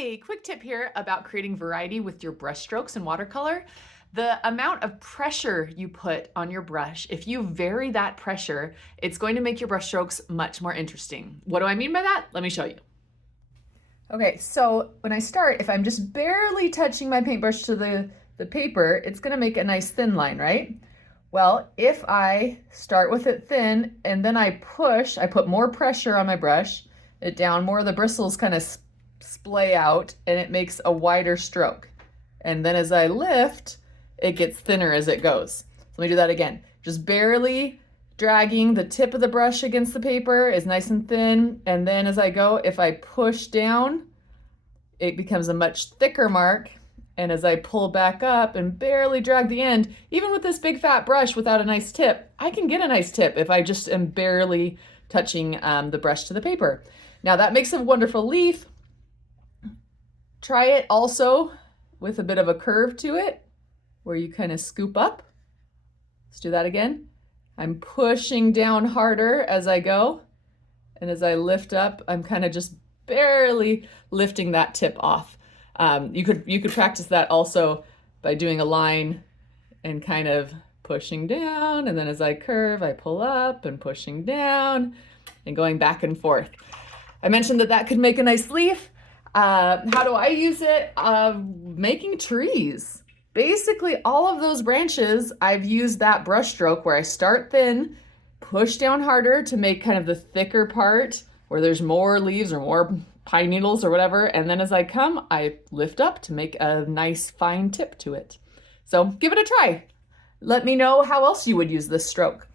Hey, quick tip here about creating variety with your brush strokes in watercolor. The amount of pressure you put on your brush, if you vary that pressure, it's going to make your brush strokes much more interesting. What do I mean by that? Let me show you. Okay, so when I start, if I'm just barely touching my paintbrush to the paper, it's gonna make a nice thin line, right? Well, if I start with it thin and then I put more pressure on my brush, it down, more of the bristles kind of splay out and it makes a wider stroke. And then as I lift, it gets thinner as it goes. So let me do that again. Just barely dragging the tip of the brush against the paper is nice and thin. And then as I go, if I push down, it becomes a much thicker mark. And as I pull back up and barely drag the end, even with this big fat brush without a nice tip, I can get a nice tip if I just am barely touching the brush to the paper. Now that makes a wonderful leaf. Try it also with a bit of a curve to it, where you kind of scoop up. Let's do that again. I'm pushing down harder as I go. And as I lift up, I'm kind of just barely lifting that tip off. You could practice that also by doing a line and kind of pushing down. And then as I curve, I pull up and pushing down and going back and forth. I mentioned that could make a nice leaf. How do I use it? Making trees. Basically, all of those branches, I've used that brush stroke where I start thin, push down harder to make kind of the thicker part where there's more leaves or more pine needles or whatever. And then as I come, I lift up to make a nice fine tip to it. So give it a try. Let me know how else you would use this stroke.